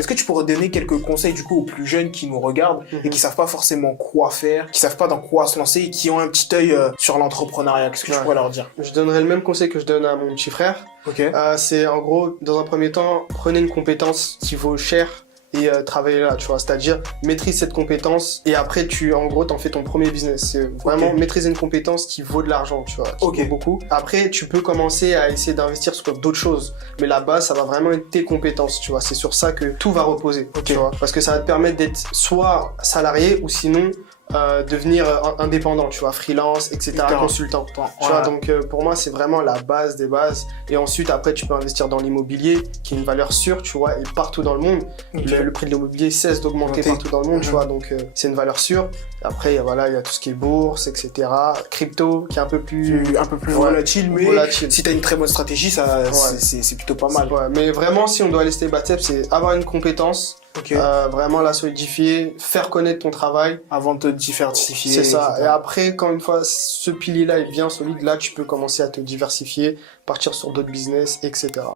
Est-ce que tu pourrais donner quelques conseils du coup aux plus jeunes qui nous regardent et qui savent pas forcément quoi faire, qui savent pas dans quoi se lancer et qui ont un petit œil sur l'entrepreneuriat? Qu'est-ce que tu pourrais leur dire? Je donnerais le même conseil que je donne à mon petit frère. Ok. C'est en gros, dans un premier temps, prenez une compétence qui vaut cher et travaillez là, tu vois. C'est-à-dire, maîtrise cette compétence et après, en gros, t'en fais ton premier business. C'est vraiment maîtriser une compétence qui vaut de l'argent, tu vois, qui vaut beaucoup. Après, tu peux commencer à essayer d'investir sur d'autres choses. Mais la base, ça va vraiment être tes compétences, tu vois. C'est sur ça que tout va reposer, tu vois. Parce que ça va te permettre d'être soit salarié ou sinon devenir indépendant, tu vois, freelance, etc., consultant. Tu vois, donc pour moi, c'est vraiment la base des bases. Et ensuite, après, tu peux investir dans l'immobilier, qui est une valeur sûre, tu vois, et partout dans le monde. Le prix de l'immobilier cesse d'augmenter partout dans le monde, tu vois, donc c'est une valeur sûre. Après, voilà, il y a tout ce qui est bourse, etc., crypto, qui est un peu plus volatile, mais si t'as une très bonne stratégie, ça, c'est plutôt pas mal. Mais vraiment, si on doit aller step by step, c'est avoir une compétence, vraiment la solidifier, faire connaître ton travail. Avant de te diversifier. C'est ça. Et après, quand une fois ce pilier-là est bien solide, là, tu peux commencer à te diversifier, partir sur d'autres business, etc.